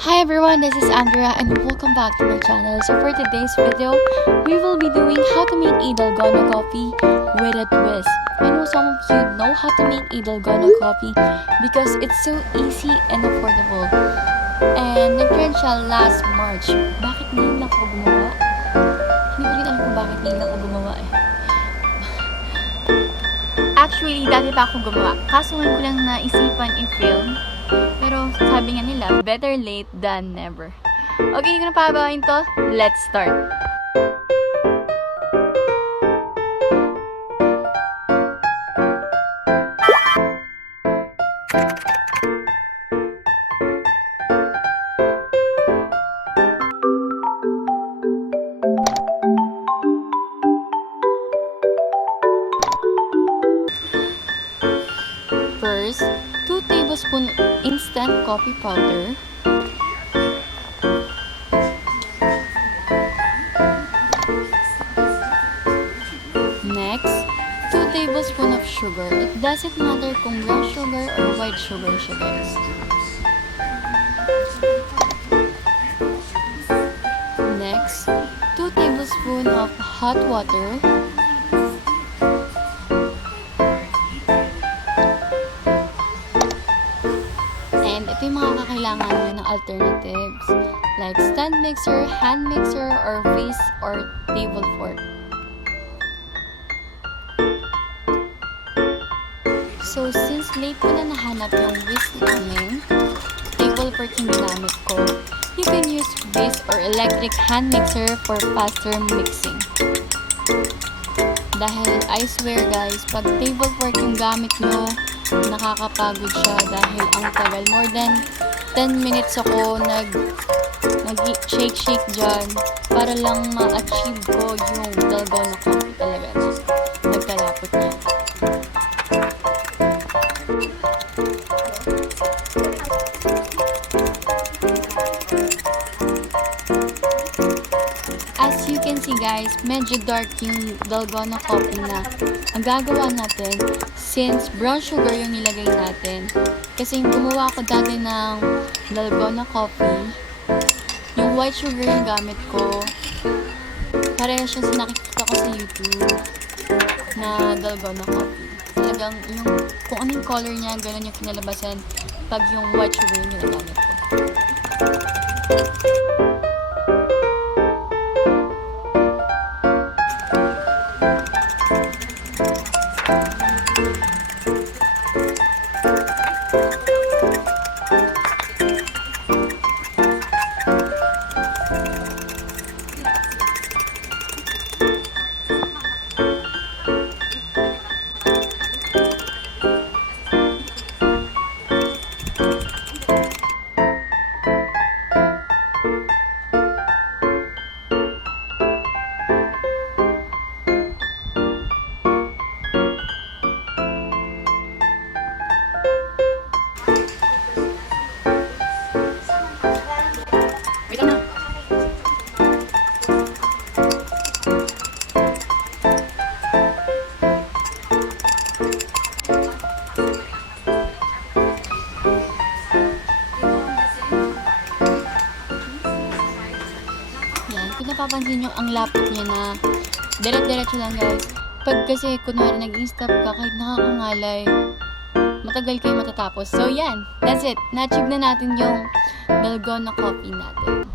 Hi everyone, this is Andrea and welcome back to my channel. So for today's video, we will be doing how to make a Dalgona coffee with a twist. I know some of you know how to make a Dalgona coffee because it's so easy and affordable. And nag-trend siya last March. Bakit ngayon lang ako gumawa? Hindi ko rin alam kung bakit ngayon lang ako gumawa eh. Actually, dati pa ako gumawa. Kaso ngayon ko lang naisipan i-film. Pero sabi nga nila, better late than never. Okay, hindi ko na pababain to. Let's start! First, 2 tablespoons instant coffee powder. Next, 2 tablespoons of sugar. It doesn't matter kung brown sugar or white sugar siya, guys. Next, 2 tablespoons of hot water. And ito yung mga kakailangan nyo ng alternatives like stand mixer, hand mixer, or vase or table fork. So since late ko na nahanap yung whisk namin, table fork yung ginamit ko, you can use vase or electric hand mixer for faster mixing. Dahil I swear guys, pag table fork yung gamit nyo, nakakapagod siya dahil ang tagal. More than 10 minutes ako nag-shake dyan para lang ma-achieve ko yung Dalgona coffee talaga na nagkalapot niya. As you can see guys, medyo dark yung Dalgona coffee na ang gagawa natin since brown sugar yung nilagay natin. Kasi yung gumawa ako dati ng Dalgona coffee, yung white sugar yung gamit ko. Pareha siya sa nakikita ko sa YouTube na Dalgona coffee. Talagang yung kung anong color niya, ganun yung kinalabasan pag yung white sugar yung ginagamit ko. Napapansin nyo ang lapot niya na dire-diretso lang guys. Pag kasi kunwari nag-i-stop ka kahit nakakangalay, matagal kayo matatapos. So yan, that's it. Na-achieve na natin yung Dalgona coffee natin.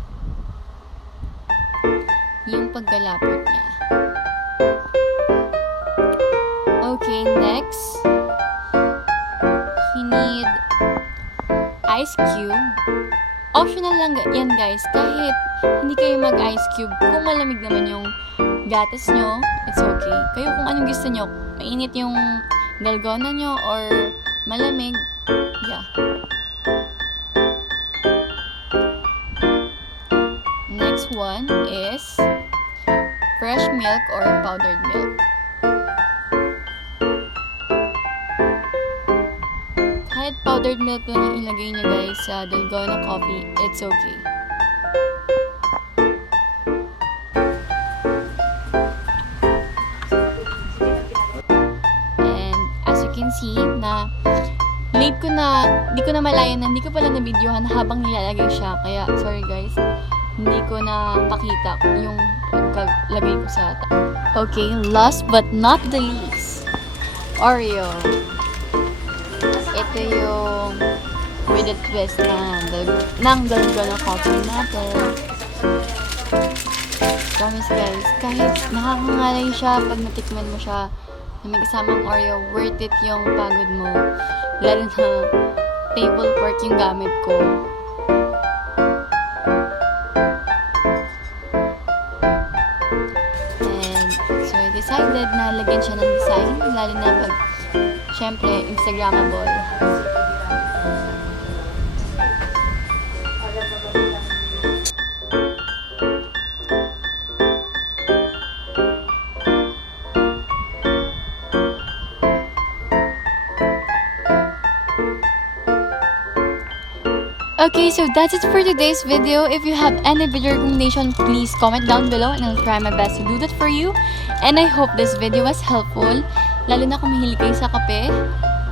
Yung pagkalapot niya. Okay, next. You need ice cube. Optional lang yan guys, kahit hindi kayo mag-ice cube. Kung malamig naman yung gatas nyo, it's okay. Kayo kung anong gusto nyo, mainit yung Dalgona nyo or malamig, yeah. Next one is fresh milk or powdered milk. Kahit powdered milk lang yung ilagay nyo guys sa Dalgona coffee, it's okay. And as you can see na late ko na, di ko na malayan na hindi ko pala na-videohan habang nilalagay siya. Kaya, sorry guys, hindi ko na pakita yung lagay ko sa Okay, last but not the least, Oreo. Ito yung with a twist ng Dalgona Coffee natin. Promise guys, kahit nakakangalay siya pag natikman mo siya na may kasamang Oreo, worth it yung pagod mo. Lalo na table pork yung gamit ko. And so I decided na lagyan siya ng design, lalo na pag syempre Instagrammable. Okay, so that's it for today's video. If you have any video recommendation, please comment down below and I'll try my best to do that for you. And I hope this video was helpful. Lalo na kung mahilig kayo sa kape,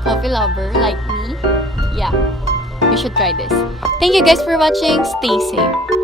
coffee lover like me. Yeah, you should try this. Thank you guys for watching. Stay safe.